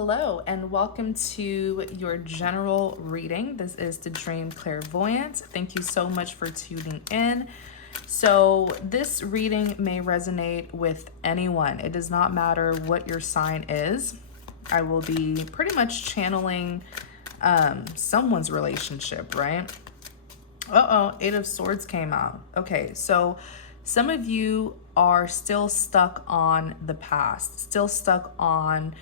Hello, and welcome to your general reading. This is the Dream Clairvoyant. Thank you so much for tuning in. So, this reading may resonate with anyone. It does not matter what your sign is. I will be pretty much channeling someone's relationship, right? Eight of Swords came out. Okay, so some of you are still stuck on the past, still stuck on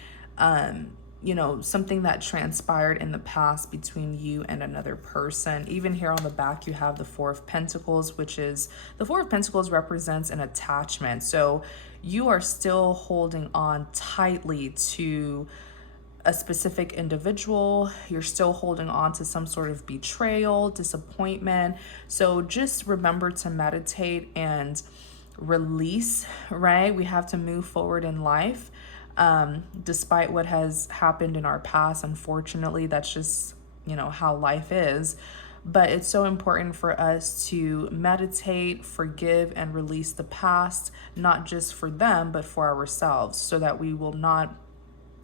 something that transpired in the past between you and another person. Even here on the back, you have the Four of Pentacles, which is the Four of Pentacles represents an attachment. So you are still holding on tightly to a specific individual. You're still holding on to some sort of betrayal, disappointment. So just remember to meditate and release, right? We have to move forward in life. Despite what has happened in our past, unfortunately, that's just, how life is. But it's so important for us to meditate, forgive, and release the past, not just for them, but for ourselves, so that we will not,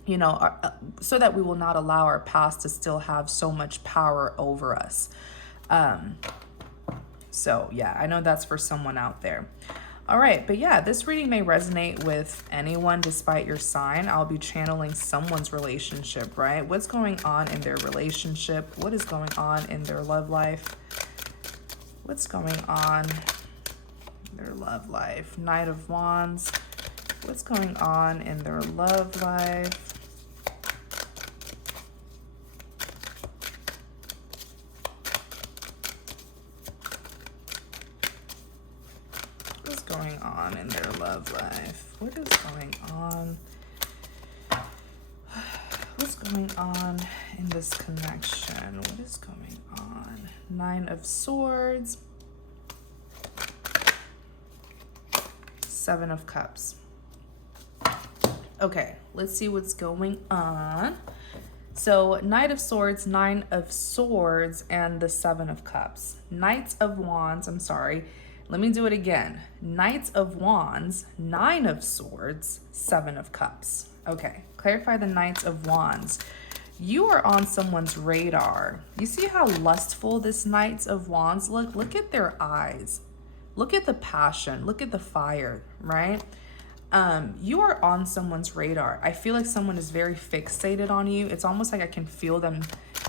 allow our past to still have so much power over us. So yeah, I know that's for someone out there. All right, but yeah, this reading may resonate with anyone despite your sign. I'll be channeling someone's relationship, right? What's going on in their relationship? What is going on in their love life? What's going on in their love life? Knight of Wands. What's going on in their love life? Going on in their love life? What is going on? What's going on in this connection? What is going on? Nine of Swords. Seven of Cups. Okay, let's see what's going on. So Knight of Swords, Nine of Swords, and the Seven of Cups. Knights of Wands, I'm sorry. Let me do it again. Knights of Wands, Nine of Swords, Seven of Cups. Okay, clarify the Knights of Wands. You are on someone's radar. You see how lustful this Knights of Wands look? Look at their eyes. Look at the passion. Look at the fire, right? You are on someone's radar. I feel like someone is very fixated on you. It's almost like I can feel them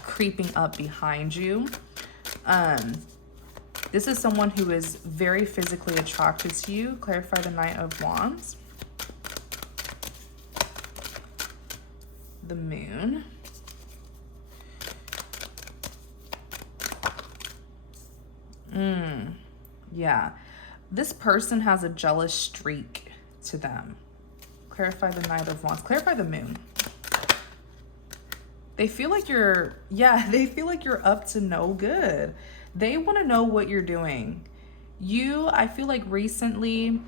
creeping up behind you. This is someone who is very physically attracted to you. Clarify the Knight of Wands. The Moon. Yeah. This person has a jealous streak to them. Clarify the Knight of Wands. Clarify the Moon. They feel like you're up to no good. They want to know what you're doing. I feel like recently,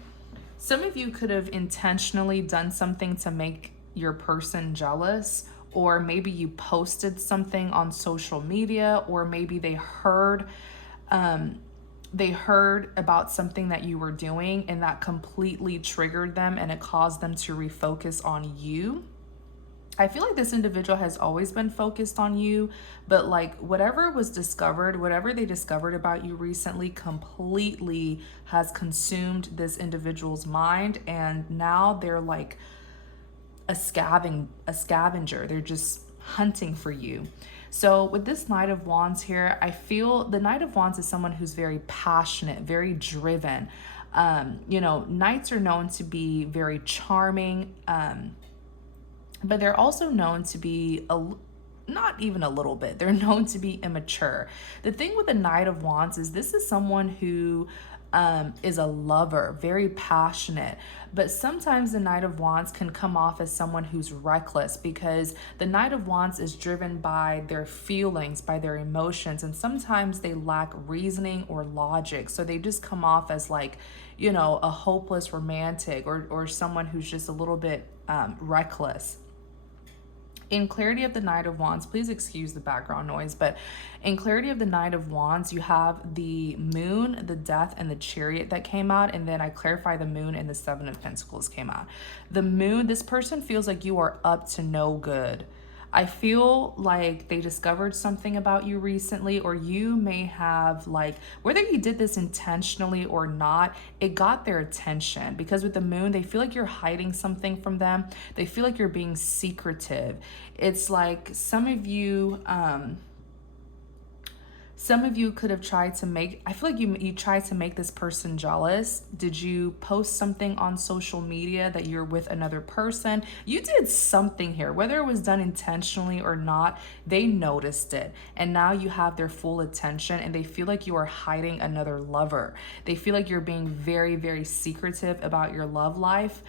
some of you could have intentionally done something to make your person jealous, or maybe you posted something on social media, or maybe they heard about something that you were doing and that completely triggered them and it caused them to refocus on you. I feel like this individual has always been focused on you, but like whatever they discovered about you recently completely has consumed this individual's mind, and now they're like a scavenger. They're just hunting for you. So with this Knight of Wands here, I feel the Knight of Wands is someone who's very passionate, very driven. Knights are known to be very charming, but they're also known to be not even a little bit. They're known to be immature. The thing with the Knight of Wands is this is someone who is a lover, very passionate. But sometimes the Knight of Wands can come off as someone who's reckless, because the Knight of Wands is driven by their feelings, by their emotions, and sometimes they lack reasoning or logic. So they just come off as like, a hopeless romantic or someone who's just a little bit reckless. In clarity of the Knight of Wands, please excuse the background noise, but in clarity of the Knight of Wands, you have the Moon, the Death, and the Chariot that came out, and then I clarify the Moon and the Seven of Pentacles came out. The Moon, this person feels like you are up to no good. I feel like they discovered something about you recently, or you may have, like, whether you did this intentionally or not, it got their attention, because with the Moon, they feel like you're hiding something from them. They feel like you're being secretive. It's like some of you could have tried to make, I feel like you tried to make this person jealous. Did you post something on social media that you're with another person? You did something here, whether it was done intentionally or not, they noticed it. And now you have their full attention, and they feel like you are hiding another lover. They feel like you're being very, very secretive about your love life.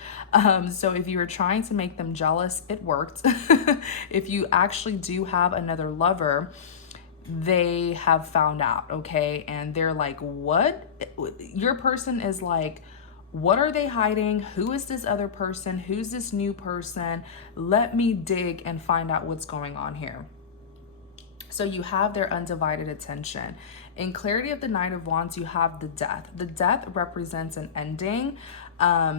So if you were trying to make them jealous, it worked. If you actually do have another lover, they have found out, okay? And they're like, what? Your person is like, what are they hiding? Who is this other person? Who's this new person? Let me dig and find out what's going on here. So you have their undivided attention. In clarity of the Knight of Wands, you have the Death. The Death represents an ending.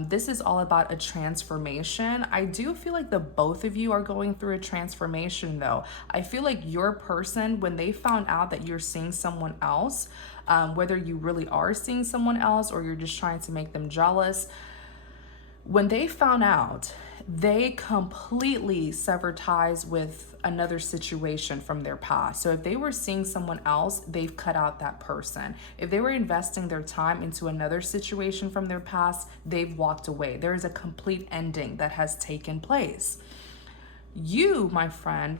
This is all about a transformation. I do feel like the both of you are going through a transformation though. I feel like your person, when they found out that you're seeing someone else, whether you really are seeing someone else or you're just trying to make them jealous, when they found out, they completely severed ties with another situation from their past. So if they were seeing someone else, they've cut out that person. If they were investing their time into another situation from their past, they've walked away. There is a complete ending that has taken place. You, my friend,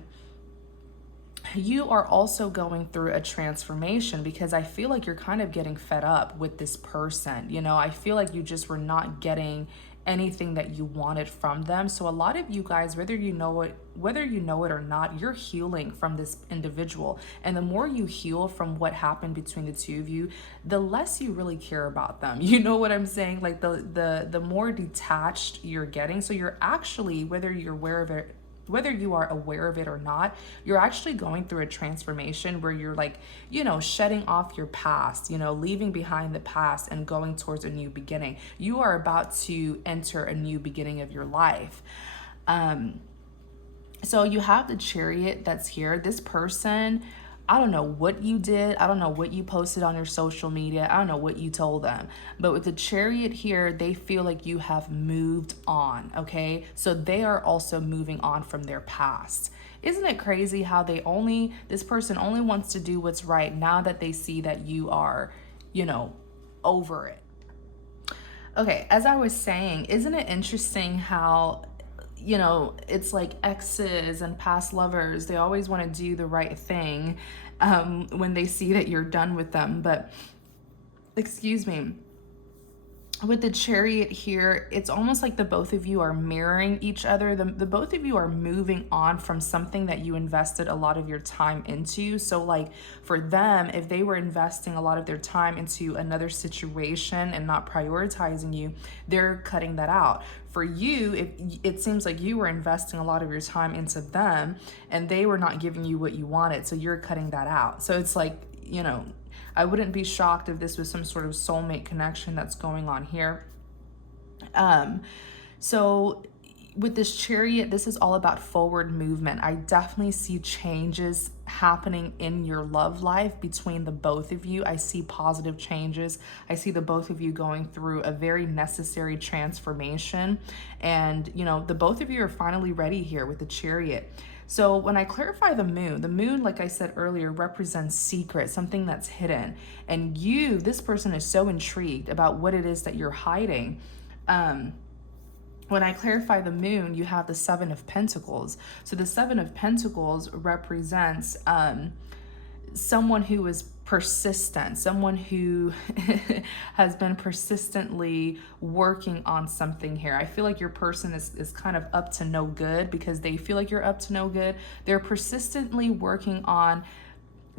you are also going through a transformation, because I feel like you're kind of getting fed up with this person. You know, I feel like you just were not getting anything that you wanted from them. So a lot of you guys, whether you know it or not, you're healing from this individual. And the more you heal from what happened between the two of you, the less you really care about them. You know what I'm saying? Like the more detached you're getting. So you're actually, whether you are aware of it or not, you're actually going through a transformation where you're like, you know, shedding off your past, you know, leaving behind the past and going towards a new beginning. You are about to enter a new beginning of your life. So you have the Chariot that's here. This person, I don't know what you did. I don't know what you posted on your social media. I don't know what you told them. But with the Chariot here, they feel like you have moved on, okay? So they are also moving on from their past. Isn't it crazy how this person only wants to do what's right now that they see that you are, you know, over it. Okay, as I was saying, isn't it interesting how, you know, it's like exes and past lovers, they always want to do the right thing when they see that you're done with them. But, excuse me, with the Chariot here, it's almost like the both of you are mirroring each other. The both of you are moving on from something that you invested a lot of your time into. So like for them, if they were investing a lot of their time into another situation and not prioritizing you, they're cutting that out. For you, it seems like you were investing a lot of your time into them and they were not giving you what you wanted. So you're cutting that out. So it's like, you know, I wouldn't be shocked if this was some sort of soulmate connection that's going on here. So with this Chariot, this is all about forward movement. I definitely see changes happening in your love life between the both of you. I see positive changes. I see the both of you going through a very necessary transformation. And, you know, the both of you are finally ready here with the Chariot. So when I clarify the moon, like I said earlier, represents secret, something that's hidden. And this person is so intrigued about what it is that you're hiding. When I clarify the moon, you have the Seven of Pentacles. So the Seven of Pentacles represents someone who is persistent, someone who has been persistently working on something here. I feel like your person is kind of up to no good because they feel like you're up to no good. They're persistently working on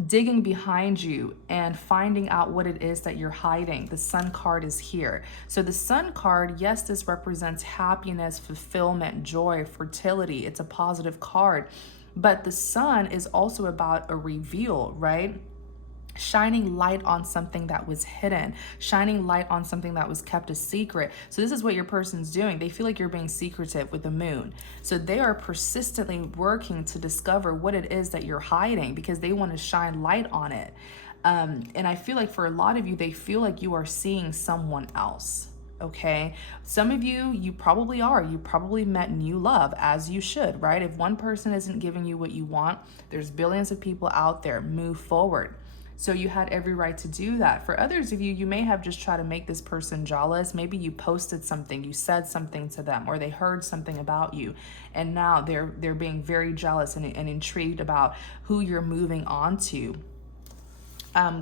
digging behind you and finding out what it is that you're hiding. The Sun card is here. So the Sun card, yes, this represents happiness, fulfillment, joy, fertility. It's a positive card. But the Sun is also about a reveal, right? Shining light on something that was hidden, shining light on something that was kept a secret. So this is what your person's doing. They feel like you're being secretive with the moon. So they are persistently working to discover what it is that you're hiding because they want to shine light on it. And I feel like for a lot of you, they feel like you are seeing someone else. Okay, some of you probably are. You probably met new love, as you should, right? If one person isn't giving you what you want, there's billions of people out there. Move forward. So you had every right to do that. For others of you, you may have just tried to make this person jealous. Maybe you posted something, you said something to them, or they heard something about you, and now they're being very jealous and intrigued about who you're moving on to.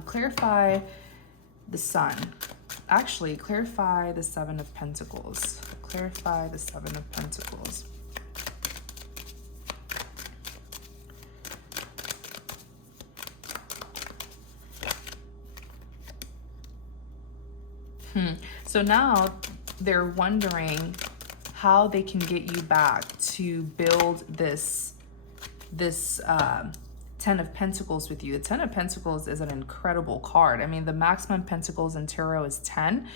Clarify the Sun. Actually, clarify the Seven of Pentacles. Clarify the Seven of Pentacles. So now they're wondering how they can get you back to build this Ten of Pentacles with you. The Ten of Pentacles is an incredible card. I mean, the maximum Pentacles in tarot is 10.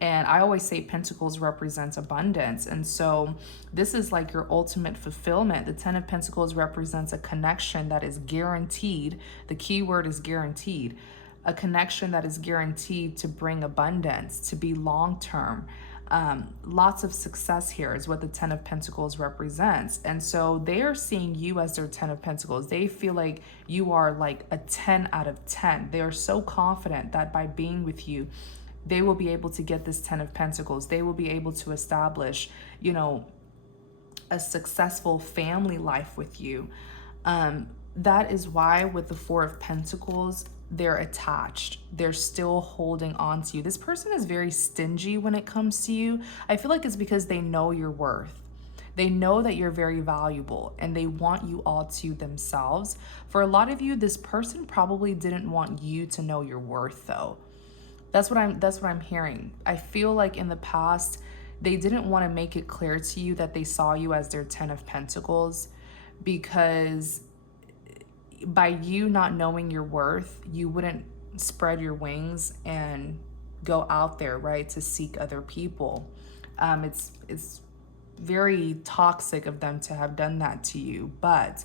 And I always say Pentacles represents abundance. And so this is like your ultimate fulfillment. The Ten of Pentacles represents a connection that is guaranteed. The key word is guaranteed. A connection that is guaranteed to bring abundance, to be long-term. Lots of success here is what the Ten of Pentacles represents. And so they are seeing you as their Ten of Pentacles. They feel like you are like a 10 out of 10. They are so confident that by being with you, they will be able to get this Ten of Pentacles. They will be able to establish, you know, a successful family life with you. That is why with the Four of Pentacles, they're attached. They're still holding on to you. This person is very stingy when it comes to you. I feel like it's because they know your worth. They know that you're very valuable and they want you all to themselves. For a lot of you, this person probably didn't want you to know your worth though. That's what I'm hearing. I feel like in the past, they didn't want to make it clear to you that they saw you as their Ten of Pentacles, because by you not knowing your worth, you wouldn't spread your wings and go out there, right, to seek other people. It's very toxic of them to have done that to you, but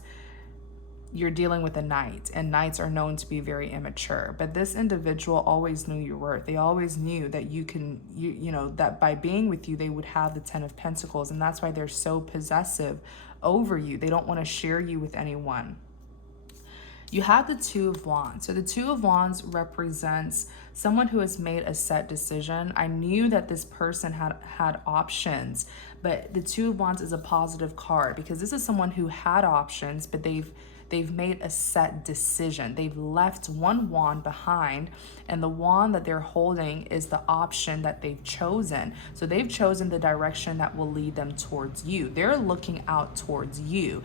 you're dealing with a knight, and knights are known to be very immature. But this individual always knew your worth. They always knew that you know, that by being with you, they would have the Ten of Pentacles, and that's why they're so possessive over you. They don't want to share you with anyone. You have the Two of Wands. So the Two of Wands represents someone who has made a set decision. I knew that this person had options, but the Two of Wands is a positive card because this is someone who had options, but they've made a set decision. They've left one wand behind, and the wand that they're holding is the option that they've chosen. So they've chosen the direction that will lead them towards you. They're looking out towards you.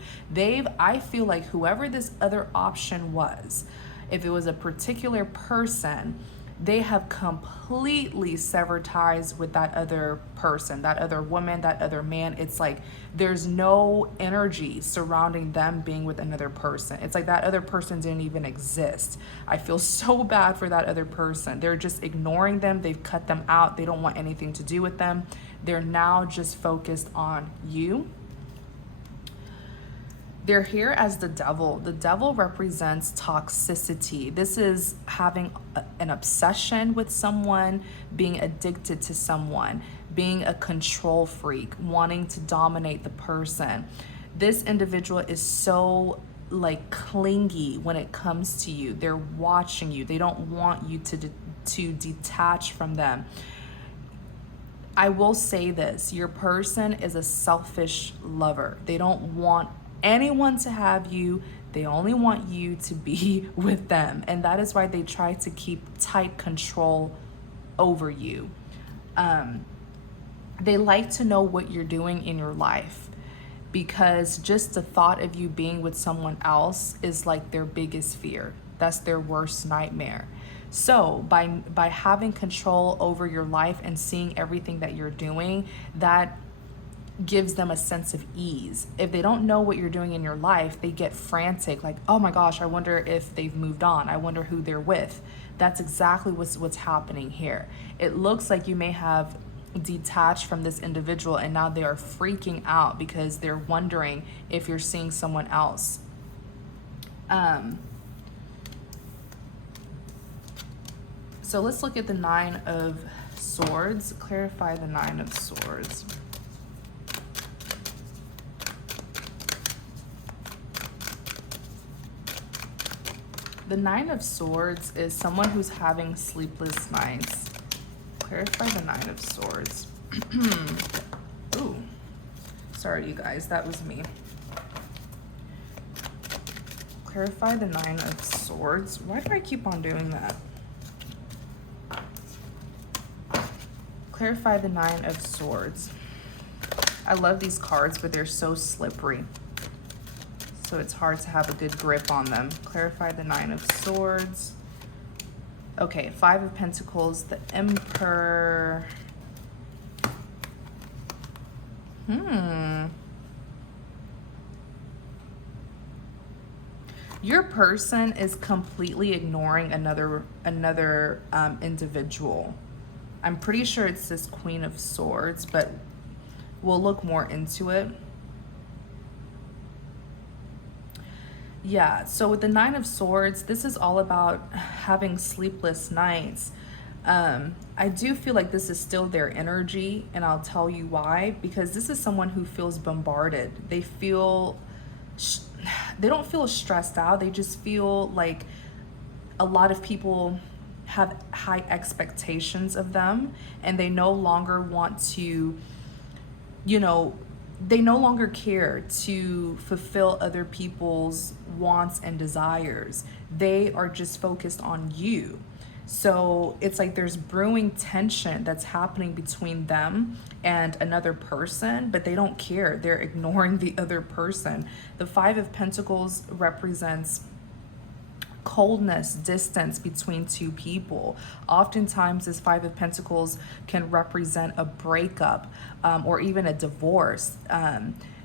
I feel like whoever this other option was, if it was a particular person, they have completely severed ties with that other person, that other woman, that other man. It's like there's no energy surrounding them being with another person. It's like that other person didn't even exist. I feel so bad for that other person. They're just ignoring them. They've cut them out. They don't want anything to do with them. They're now just focused on you. They're here as the Devil. The Devil represents toxicity. This is having an obsession with someone, being addicted to someone, being a control freak, wanting to dominate the person. This individual is so like clingy when it comes to you. They're watching you. They don't want you to detach from them. I will say this, your person is a selfish lover. They don't want anyone to have you. They only want you to be with them. And that is why they try to keep tight control over you. They like to know what you're doing in your life, because just the thought of you being with someone else is like their biggest fear. That's their worst nightmare. So by having control over your life and seeing everything that you're doing, that gives them a sense of ease. If they don't know what you're doing in your life, they get frantic, like, oh my gosh, I wonder if they've moved on. I wonder who they're with. That's exactly what's happening here. It looks like you may have detached from this individual and now they are freaking out because they're wondering if you're seeing someone else. So let's look at the Nine of Swords. Clarify the Nine of Swords. The Nine of Swords is someone who's having sleepless nights. Clarify the Nine of Swords. Ooh, sorry you guys, that was me. Clarify the Nine of Swords. Why do I keep on doing that? Clarify the Nine of Swords. I love these cards, but they're so slippery, so it's hard to have a good grip on them. Clarify the Nine of Swords. Okay, Five of Pentacles, the Emperor. Your person is completely ignoring another individual. I'm pretty sure it's this Queen of Swords, but we'll look more into it. Yeah, so with the Nine of Swords, this is all about having sleepless nights. I do feel like this is still their energy, and I'll tell you why. Because this is someone who feels bombarded. They don't feel stressed out. They just feel like a lot of people have high expectations of them, and they no longer want to, they no longer care to fulfill other people's wants and desires. They are just focused on you. So it's like there's brewing tension that's happening between them and another person, but they don't care. They're ignoring the other person. The Five of Pentacles represents coldness, distance between two people. Oftentimes, this Five of Pentacles can represent a breakup or even a divorce.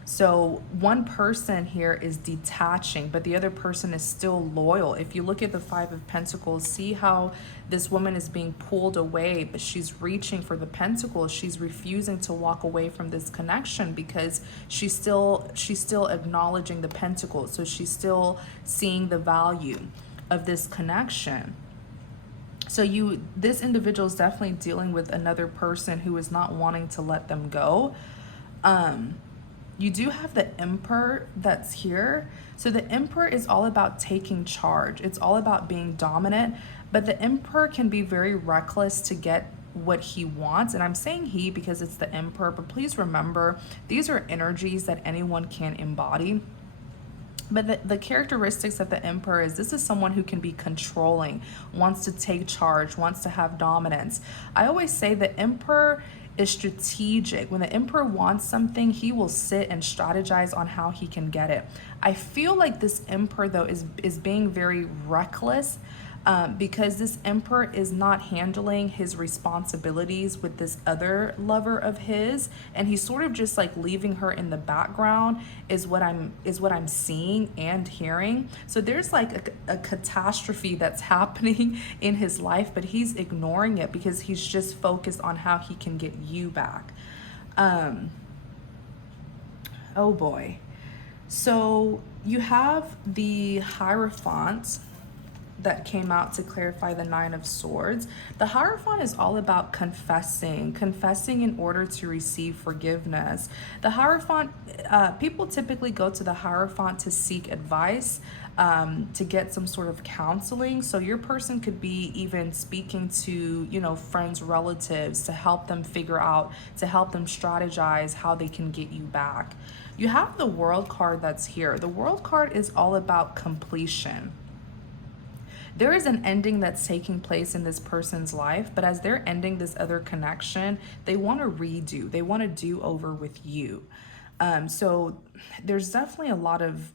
So one person here is detaching, but the other person is still loyal. If you look at the Five of Pentacles, see how this woman is being pulled away, but she's reaching for the pentacles. She's refusing to walk away from this connection because she's still acknowledging the pentacles. So she's still seeing the value of this connection. So this individual is definitely dealing with another person who is not wanting to let them go. You do have the Emperor that's here. So the Emperor is all about taking charge. It's all about being dominant, but the Emperor can be very reckless to get what he wants. And I'm saying he because it's the Emperor, but please remember, these are energies that anyone can embody. But the characteristics of the Emperor is this is someone who can be controlling, wants to take charge, wants to have dominance. I always say the Emperor is strategic. When the Emperor wants something, he will sit and strategize on how he can get it. I feel like this Emperor, though, is being very reckless because this Emperor is not handling his responsibilities with this other lover of his, and he's sort of just like leaving her in the background is what I'm seeing and hearing. So there's like a catastrophe that's happening in his life, but he's ignoring it because he's just focused on how he can get you back. Oh boy. So you have the Hierophant that came out to clarify the Nine of Swords. The Hierophant is all about confessing in order to receive forgiveness. The Hierophant, people typically go to the Hierophant to seek advice, to get some sort of counseling. So your person could be even speaking to, friends, relatives to help them figure out, to help them strategize how they can get you back. You have the World card that's here. The World card is all about completion. There is an ending that's taking place in this person's life, but as they're ending this other connection, they want to redo. They want to do over with you. So there's definitely a lot of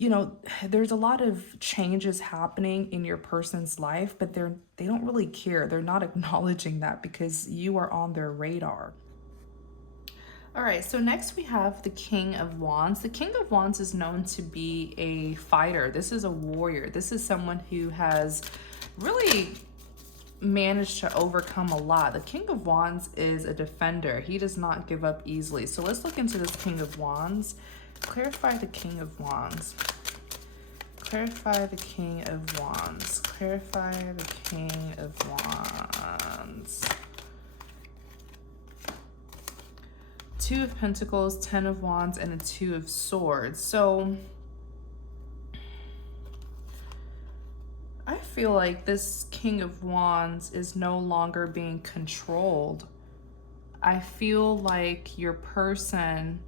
you know, there's a lot of changes happening in your person's life, but they don't really care. They're not acknowledging that because you are on their radar. All right, so next we have the King of Wands. The King of Wands is known to be a fighter. This is a warrior. This is someone who has really managed to overcome a lot. The King of Wands is a defender. He does not give up easily. So let's look into this King of Wands. Clarify the King of Wands. Clarify the King of Wands. Clarify the King of Wands. Two of Pentacles, 10 of Wands, and a 2 of Swords. So I feel like this King of Wands is no longer being controlled. I feel like your person,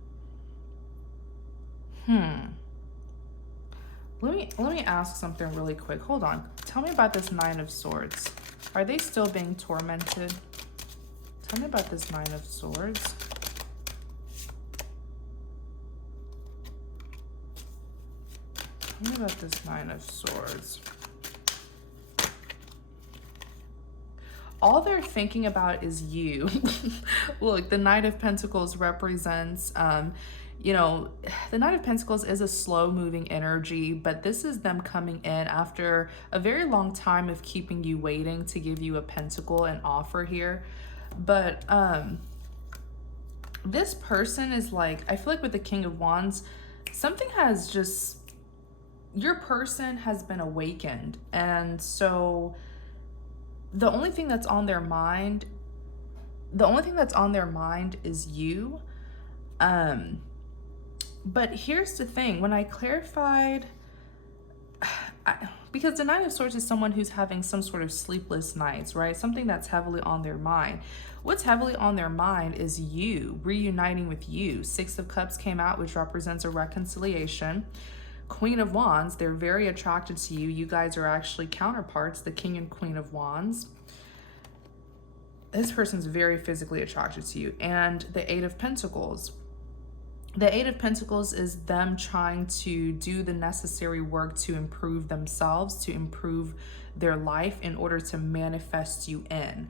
Let me ask something really quick. Hold on. Tell me about this 9 of Swords. Are they still being tormented? Tell me about this 9 of Swords. Tell me about this 9 of Swords. All they're thinking about is you. Look, the Knight of Pentacles represents, you know, the Knight of Pentacles is a slow-moving energy, but this is them coming in after a very long time of keeping you waiting to give you a pentacle and offer here. But this person is like, I feel like with the King of Wands, something has just, your person has been awakened. And so the only thing that's on their mind, is you. But here's the thing, when I clarified, because the 9 of Swords is someone who's having some sort of sleepless nights, right? Something that's heavily on their mind. What's heavily on their mind is you, reuniting with you. 6 of Cups came out, which represents a reconciliation. Queen of Wands, they're very attracted to you. You guys are actually counterparts, the King and Queen of Wands. This person's very physically attracted to you. And the 8 of Pentacles. The 8 of Pentacles is them trying to do the necessary work to improve themselves, to improve their life in order to manifest you in.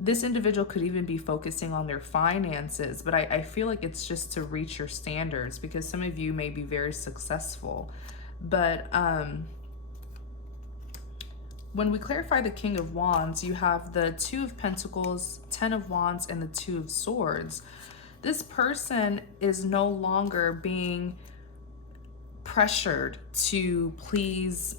This individual could even be focusing on their finances, but I feel like it's just to reach your standards, because some of you may be very successful. But when we clarify the King of Wands, you have the 2 of Pentacles, 10 of Wands, and the 2 of Swords. This person is no longer being pressured to please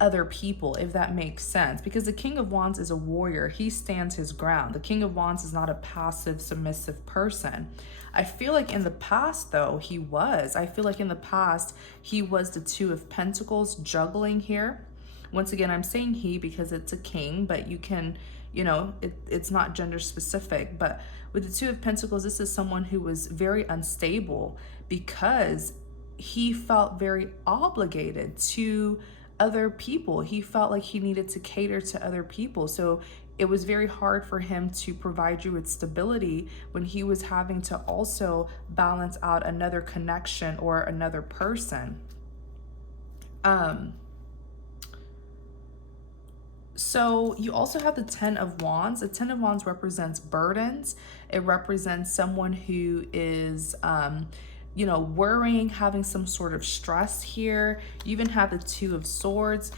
other people, if that makes sense, because the King of Wands is a warrior. He stands his ground. The King of Wands is not a passive, submissive person. I feel like in the past, though, he was. I feel like in the past, he was the 2 of Pentacles juggling here. Once again, I'm saying he because it's a king, but you can, you know, it's not gender specific. But with the 2 of Pentacles, this is someone who was very unstable because he felt very obligated to other people. He felt like he needed to cater to other people. So it was very hard for him to provide you with stability when he was having to also balance out another connection or another person. So you also have the 10 of Wands. The 10 of Wands represents burdens. It represents someone who is, you know, worrying, having some sort of stress here. You even have the 2 of Swords.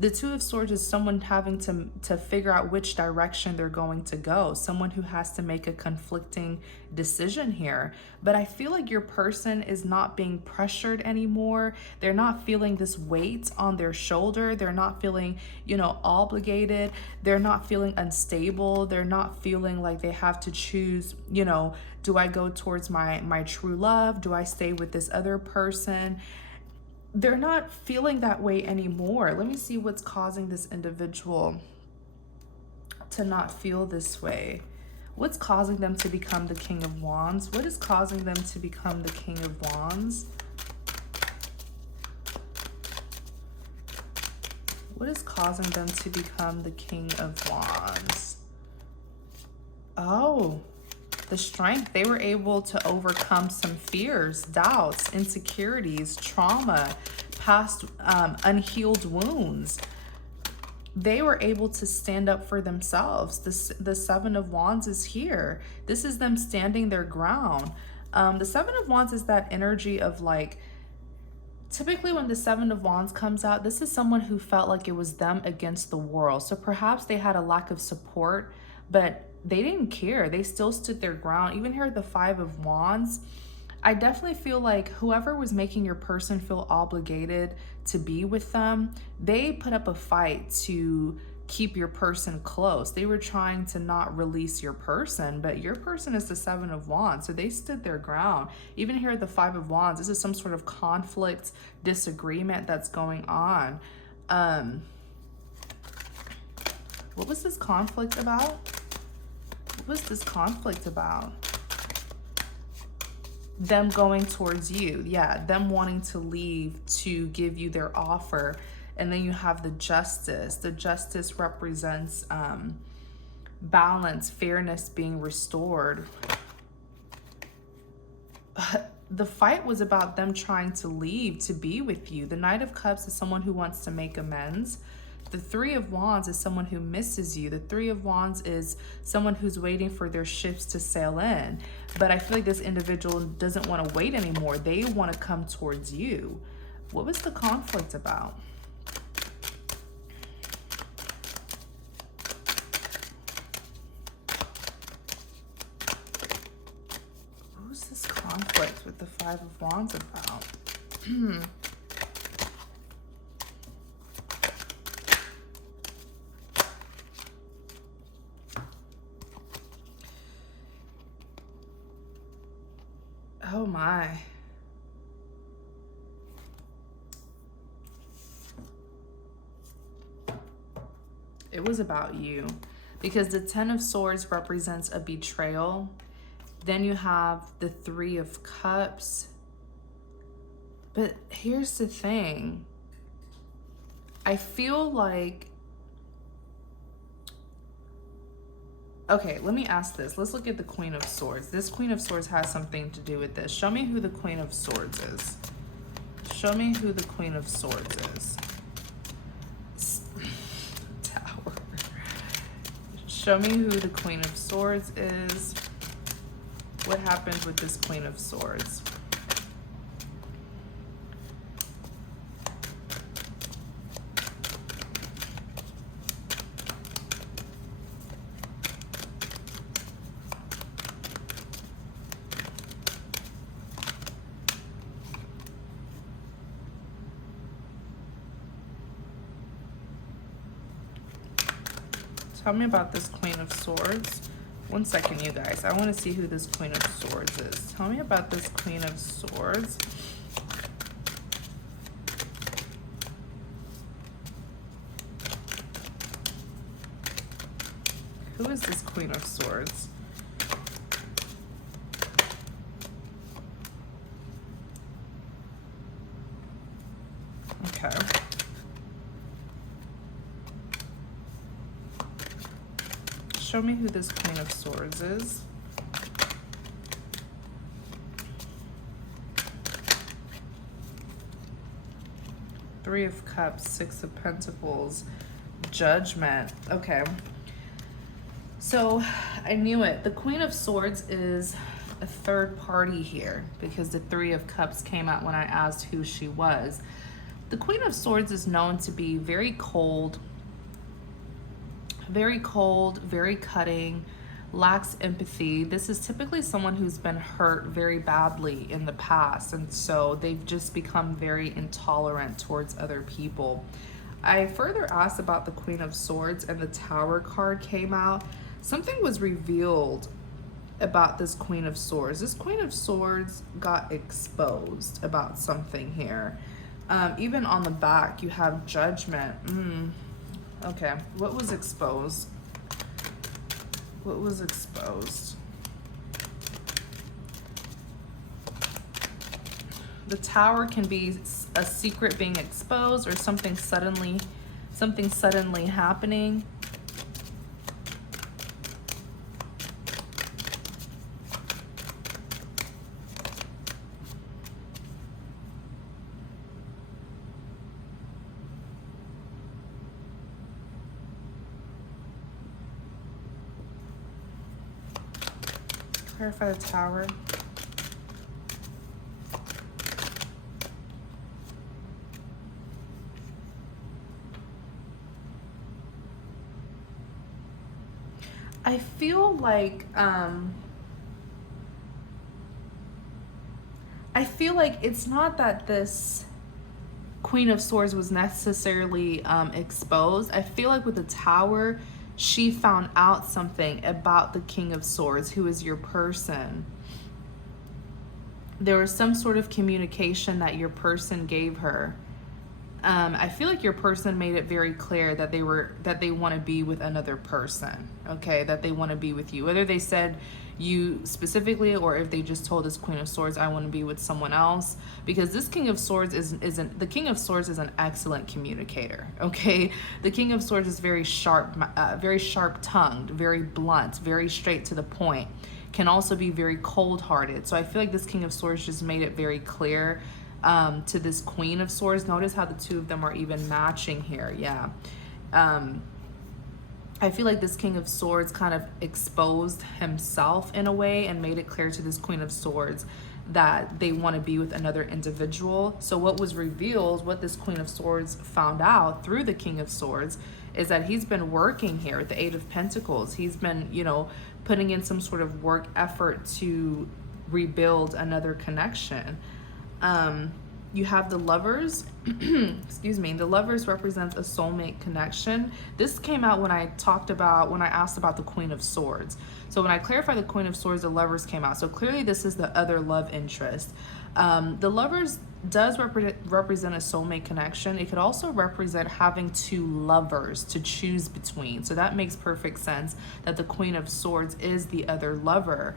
The 2 of Swords is someone having to figure out which direction they're going to go. Someone who has to make a conflicting decision here. But I feel like your person is not being pressured anymore. They're not feeling this weight on their shoulder. They're not feeling, you know, obligated. They're not feeling unstable. They're not feeling like they have to choose, you know, do I go towards my true love? Do I stay with this other person? They're not feeling that way anymore. Let me see what's causing this individual to not feel this way. What's causing them to become the King of Wands? What is causing them to become the King of Wands? What is causing them to become the King of Wands? Oh, the strength. They were able to overcome some fears, doubts, insecurities, trauma, past unhealed wounds. They were able to stand up for themselves. The Seven of Wands is here. This is them standing their ground. The Seven of Wands is that energy of like, typically when the Seven of Wands comes out, this is someone who felt like it was them against the world. So perhaps they had a lack of support, but they didn't care. They still stood their ground. Even here at the Five of Wands, I definitely feel like whoever was making your person feel obligated to be with them, they put up a fight to keep your person close. They were trying to not release your person, but your person is the Seven of Wands, so they stood their ground. Even here at the Five of Wands, this is some sort of conflict, disagreement that's going on. What was this conflict about? What was this conflict about? Them going towards you. Yeah, them wanting to leave to give you their offer. And then you have the Justice. The Justice represents balance, fairness being restored. The fight was about them trying to leave to be with you. The Knight of Cups is someone who wants to make amends. The Three of Wands is someone who misses you. The Three of Wands is someone who's waiting for their ships to sail in. But I feel like this individual doesn't want to wait anymore. They want to come towards you. What was the conflict about? What was this conflict with the Five of Wands about? Oh my. It was about you, because the Ten of Swords represents a betrayal. Then you have the Three of Cups. But here's the thing. I feel like, okay, let me ask this. Let's look at the Queen of Swords. This Queen of Swords has something to do with this. Show me who the Queen of Swords is. Show me who the Queen of Swords is. Tower. Show me who the Queen of Swords is. What happened with this Queen of Swords? Tell me about this Queen of Swords. One second, you guys. I want to see who this Queen of Swords is. Tell me about this Queen of Swords. Who is this Queen of Swords? Okay. Show me who this Queen of Swords is. Three of Cups, Six of Pentacles, Judgment. Okay. So I knew it. The Queen of Swords is a third party here because the Three of Cups came out when I asked who she was. The Queen of Swords is known to be very cold, very cutting, lacks empathy. This is typically someone who's been hurt very badly in the past, and so they've just become very intolerant towards other people. I further asked about the Queen of Swords and the Tower card came out. Something was revealed about this Queen of Swords. This Queen of Swords got exposed about something here. Even on the back, you have Judgment. Okay, what was exposed? What was exposed? The Tower can be a secret being exposed or something suddenly happening. Clarify the Tower. I feel like it's not that this Queen of Swords was necessarily exposed. I feel like with the Tower, she found out something about the King of Swords, who is your person. There was some sort of communication that your person gave her. I feel like your person made it very clear that they want to be with another person, okay? That they want to be with you. Whether they said you specifically or if they just told this Queen of Swords, I want to be with someone else, because this King of Swords isn't the King of Swords is an excellent communicator, okay? The King of Swords is very sharp-tongued, very blunt, very straight to the point. Can also be very cold-hearted. So I feel like this King of Swords just made it very clear to this Queen of Swords. Notice how the two of them are even matching here. Yeah. I feel like this King of Swords kind of exposed himself in a way and made it clear to this Queen of Swords that they want to be with another individual. So what was revealed, what this Queen of Swords found out through the King of Swords, is that he's been working here with the Eight of Pentacles. He's been, you know, putting in some sort of work effort to rebuild another connection. You have the Lovers. Excuse me. The Lovers represents a soulmate connection. This came out when I asked about the Queen of Swords. So when I clarified the Queen of Swords, the Lovers came out. So clearly this is the other love interest. The Lovers does represent a soulmate connection. It could also represent having two lovers to choose between. So that makes perfect sense that the Queen of Swords is the other lover.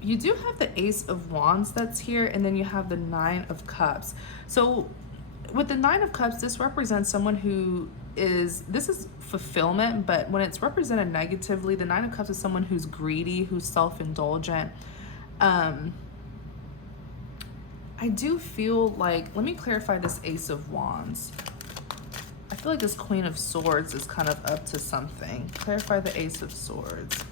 You do have the Ace of Wands that's here, and then you have the Nine of Cups. So with the Nine of Cups, this represents someone who this is fulfillment, but when it's represented negatively, the Nine of Cups is someone who's greedy, who's self-indulgent. I do feel like, let me clarify this Ace of Wands. I feel like this Queen of Swords is kind of up to something. Clarify the Ace of Swords.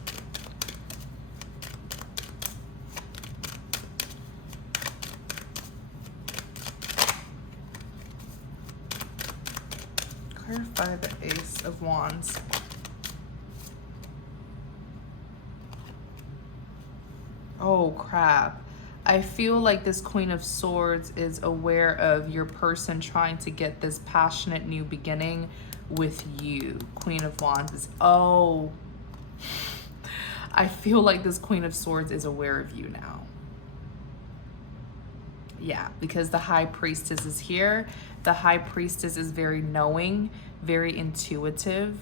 Clarify the Ace of Wands. Oh, crap. I feel like this Queen of Swords is aware of your person trying to get this passionate new beginning with you. Queen of Wands is, oh, I feel like this Queen of Swords is aware of you now. Yeah, because the High Priestess is here. The High Priestess is very knowing, very intuitive.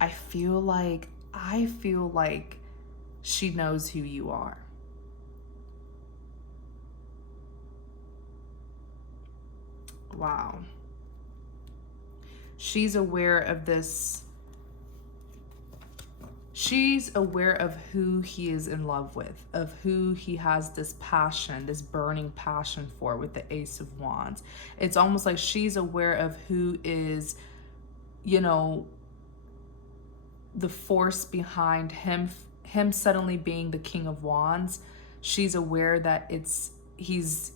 I feel like she knows who you are. Wow. She's aware of this. She's aware of who he is in love with, of who he has this passion, this burning passion for with the Ace of Wands. It's almost like she's aware of who is, you know, the force behind him suddenly being the King of Wands. She's aware that he's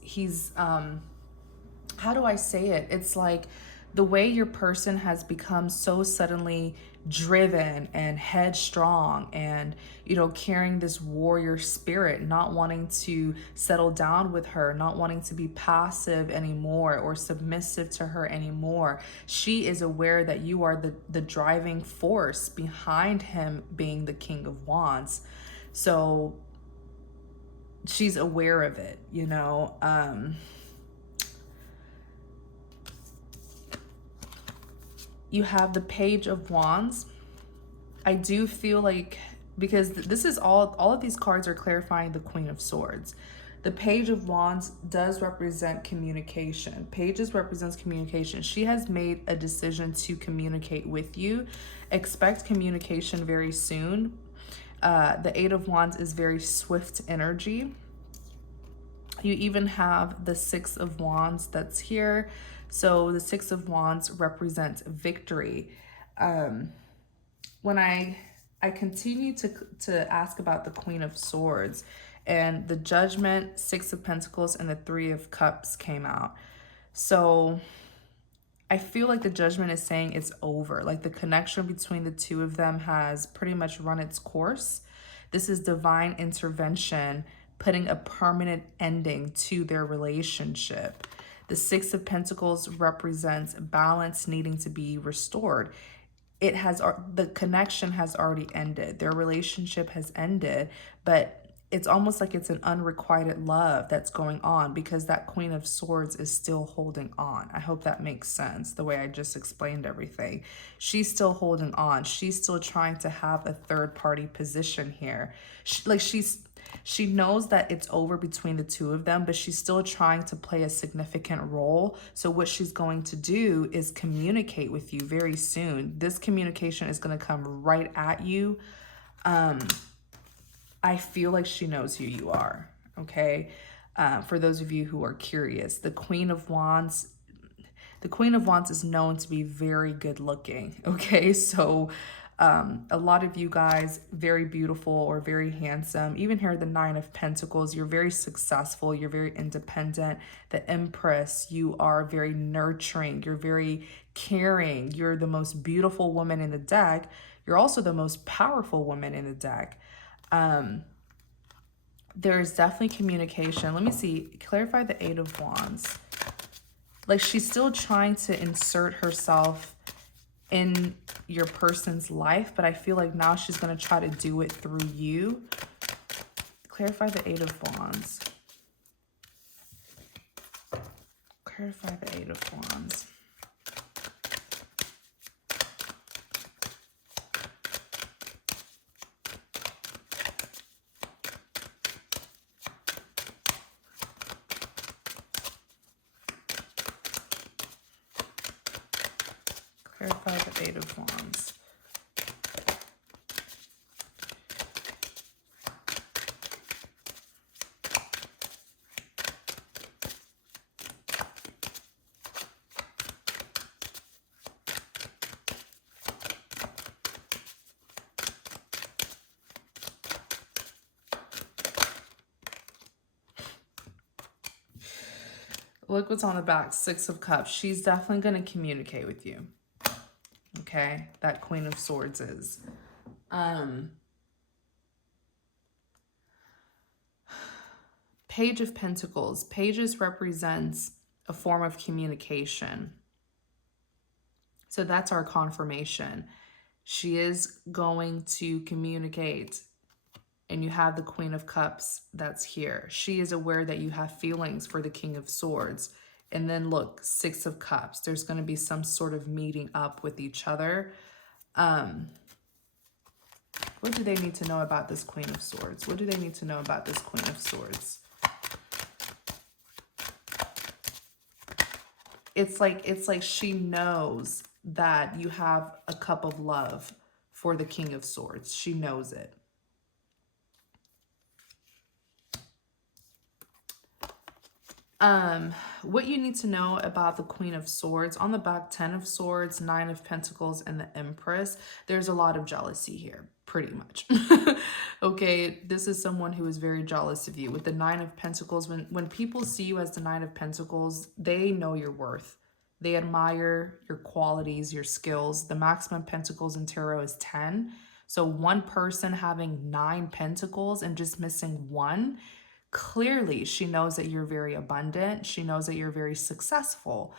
how do I say it? It's like the way your person has become so suddenly driven and headstrong and, you know, carrying this warrior spirit, not wanting to settle down with her, not wanting to be passive anymore or submissive to her anymore. She is aware that you are the driving force behind him being the King of Wands. So she's aware of it, you know. You have the Page of Wands. I do feel like, because this is all of these cards are clarifying the Queen of Swords. The Page of Wands does represent communication. Pages represents communication. She has made a decision to communicate with you. Expect communication very soon. The Eight of Wands is very swift energy. You even have the Six of Wands that's here. So the Six of Wands represents victory. When I continue to ask about the Queen of Swords, and the Judgment, Six of Pentacles, and the Three of Cups came out. So I feel like the Judgment is saying it's over. Like the connection between the two of them has pretty much run its course. This is divine intervention, putting a permanent ending to their relationship. The Six of Pentacles represents balance needing to be restored. The connection has already ended. Their relationship has ended, but it's almost like it's an unrequited love that's going on because that Queen of Swords is still holding on. I hope that makes sense the way I just explained everything. She's still holding on. She's still trying to have a third party position here. She knows that it's over between the two of them, but she's still trying to play a significant role. So what she's going to do is communicate with you very soon. This communication is going to come right at you. I feel like she knows who you are, okay? For those of you who are curious, the Queen of Wands is known to be very good looking, okay? So a lot of you guys, very beautiful or very handsome. Even here, the Nine of Pentacles, you're very successful. You're very independent. The Empress, you are very nurturing. You're very caring. You're the most beautiful woman in the deck. You're also the most powerful woman in the deck. There's definitely communication. Let me see. Clarify the Eight of Wands. Like she's still trying to insert herself in your person's life, but I feel like now she's going to try to do it through you. Clarify the Eight of Wands. Clarify the Eight of Wands. Clarify the Eight of Wands. Look what's on the back, Six of Cups. She's definitely going to communicate with you. Okay, that Queen of Swords is. Page of Pentacles. Pages represents a form of communication. So that's our confirmation. She is going to communicate. And you have the Queen of Cups that's here. She is aware that you have feelings for the King of Swords. And then look, Six of Cups. There's going to be some sort of meeting up with each other. What do they need to know about this Queen of Swords? What do they need to know about this Queen of Swords? It's like she knows that you have a cup of love for the King of Swords. She knows it. What you need to know about the Queen of Swords, on the back, 10 of Swords, 9 of Pentacles, and the Empress, there's a lot of jealousy here, pretty much. Okay, this is someone who is very jealous of you. With the 9 of Pentacles, when people see you as the 9 of Pentacles, they know your worth. They admire your qualities, your skills. The maximum Pentacles in tarot is 10. So one person having 9 Pentacles and just missing one, clearly she knows that you're very abundant. She knows that you're very successful.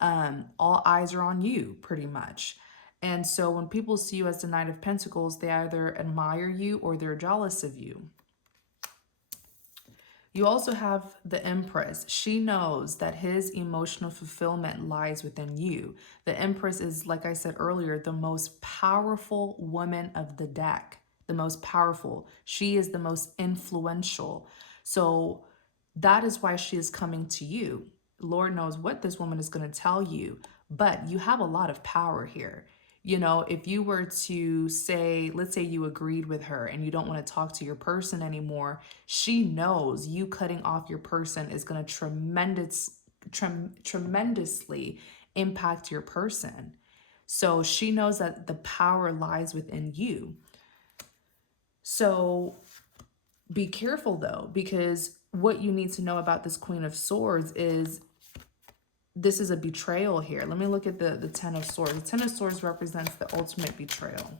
All eyes are on you, pretty much. And so when people see you as the Knight of Pentacles, they either admire you or they're jealous of you. You also have the Empress. She knows that his emotional fulfillment lies within you. The Empress is, like I said earlier, the most powerful woman of the deck. The most powerful. She is the most influential. So that is why she is coming to you. Lord knows what this woman is going to tell you, but you have a lot of power here. You know, if you were to say, let's say you agreed with her and you don't want to talk to your person anymore, she knows you cutting off your person is going to tremendously impact your person. So she knows that the power lies within you. So be careful though, because what you need to know about this Queen of Swords is this is a betrayal here. Let me look at the Ten of Swords. The Ten of Swords represents the ultimate betrayal.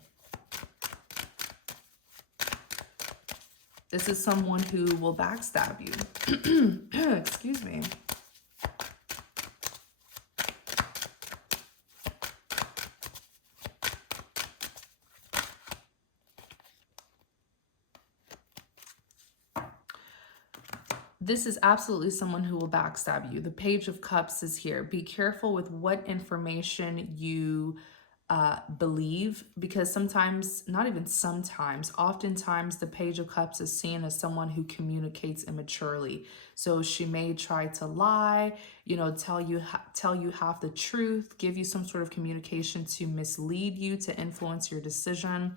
This is someone who will backstab you. Excuse me. This is absolutely someone who will backstab you. The Page of Cups is here. Be careful with what information you believe, because sometimes, not even sometimes, oftentimes the Page of Cups is seen as someone who communicates immaturely. So she may try to lie, you know, tell you half the truth, give you some sort of communication to mislead you, to influence your decision.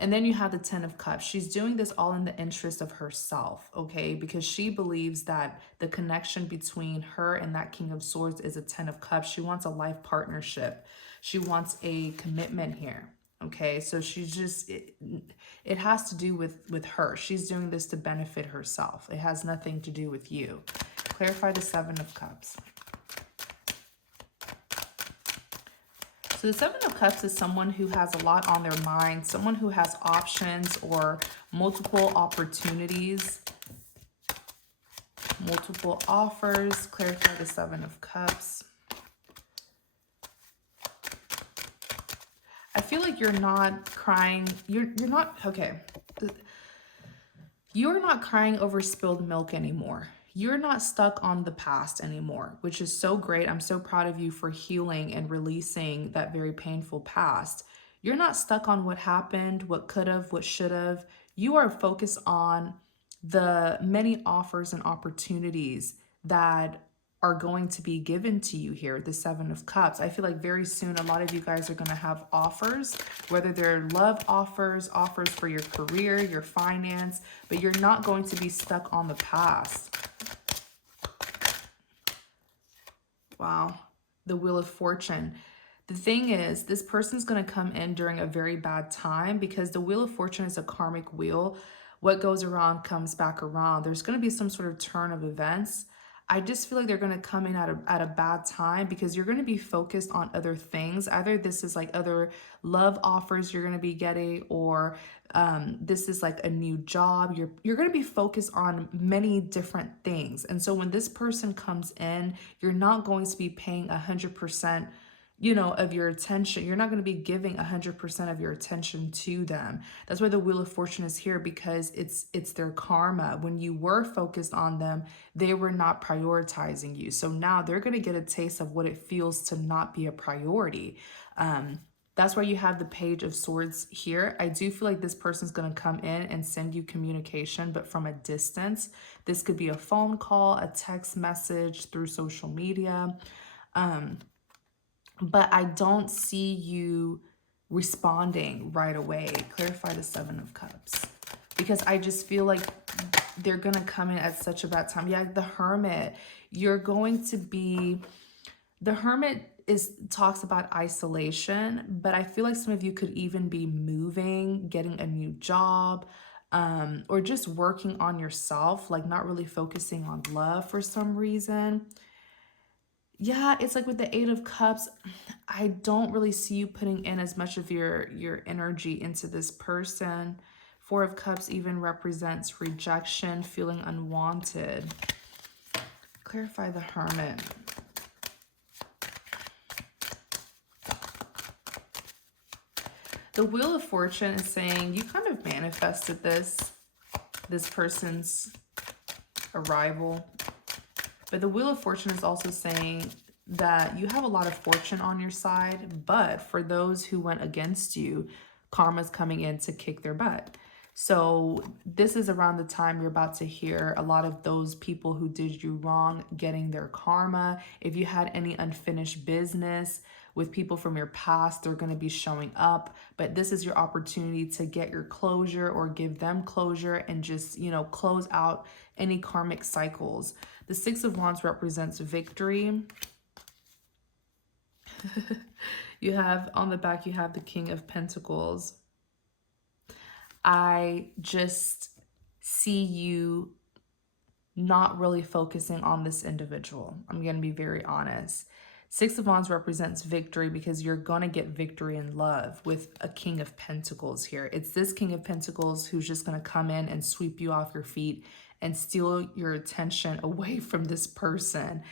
And then you have the Ten of Cups. She's doing this all in the interest of herself, okay? Because she believes that the connection between her and that King of Swords is a Ten of Cups. She wants a life partnership. She wants a commitment here, okay? So she's just, it has to do with her. She's doing this to benefit herself. It has nothing to do with you. Clarify the Seven of Cups. So the Seven of Cups is someone who has a lot on their mind, someone who has options or multiple opportunities, multiple offers. Clarify the Seven of Cups. I feel like you're not crying. You're not, okay. You're not crying over spilled milk anymore. You're not stuck on the past anymore, which is so great. I'm so proud of you for healing and releasing that very painful past. You're not stuck on what happened, what could have, what should have. You are focused on the many offers and opportunities that are going to be given to you here, the Seven of Cups. I feel like very soon a lot of you guys are going to have offers, whether they're love offers, offers for your career, your finance, but you're not going to be stuck on the past. Wow. The Wheel of Fortune. The thing is, this person's going to come in during a very bad time, because the Wheel of Fortune is a karmic wheel. What goes around comes back around. There's going to be some sort of turn of events. I just feel like they're going to come in at a bad time, because you're going to be focused on other things. Either this is like other love offers you're going to be getting, or this is like a new job. You're going to be focused on many different things. And so when this person comes in, you're not going to be paying 100%, you know, of your attention. You're not going to be giving 100% of your attention to them. That's why the Wheel of Fortune is here, because it's their karma. When you were focused on them, they were not prioritizing you. So now they're going to get a taste of what it feels to not be a priority. That's why you have the Page of Swords here. I do feel like this person's going to come in and send you communication, but from a distance. This could be a phone call, a text message, through social media. But I don't see you responding right away. Clarify the Seven of Cups. Because I just feel like they're going to come in at such a bad time. Yeah, the Hermit. You're going to be... The Hermit talks about isolation, but I feel like some of you could even be moving, getting a new job, or just working on yourself, like not really focusing on love for some reason. Yeah, it's like with the Eight of Cups, I don't really see you putting in as much of your energy into this person. Four of Cups even represents rejection, feeling unwanted. Clarify the Hermit. The Wheel of Fortune is saying you kind of manifested this person's arrival. But the Wheel of Fortune is also saying that you have a lot of fortune on your side, but for those who went against you, karma's coming in to kick their butt. So this is around the time you're about to hear a lot of those people who did you wrong getting their karma. If you had any unfinished business with people from your past, they're going to be showing up. But this is your opportunity to get your closure or give them closure and just, you know, close out any karmic cycles. The Six of Wands represents victory. You have on the back, you have the King of Pentacles. I just see you not really focusing on this individual. I'm going to be very honest. Six of Wands represents victory because you're going to get victory in love with a King of Pentacles here. It's this King of Pentacles who's just going to come in and sweep you off your feet and steal your attention away from this person.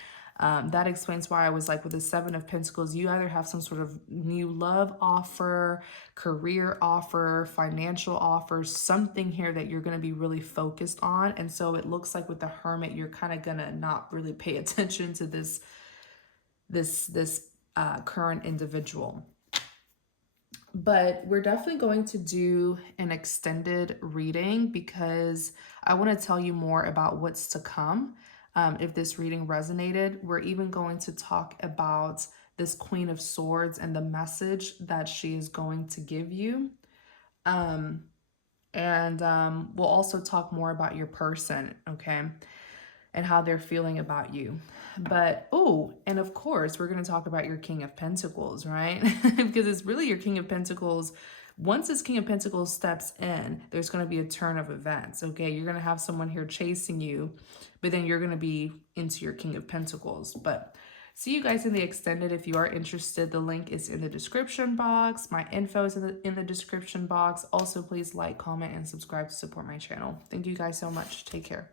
That explains why I was like, with the Seven of Pentacles, you either have some sort of new love offer, career offer, financial offer, something here that you're going to be really focused on. And so it looks like with the Hermit, you're kind of going to not really pay attention to this current individual. But we're definitely going to do an extended reading because I want to tell you more about what's to come. If this reading resonated, we're even going to talk about this Queen of Swords and the message that she is going to give you. We'll also talk more about your person, okay? And how they're feeling about you. But, oh, and of course, we're going to talk about your King of Pentacles, right? Because it's really your King of Pentacles. Once this King of Pentacles steps in, there's going to be a turn of events, okay? You're going to have someone here chasing you, but then you're going to be into your King of Pentacles. But see you guys in the extended. If you are interested, the link is in the description box. My info is in the description box. Also, please like, comment, and subscribe to support my channel. Thank you guys so much. Take care.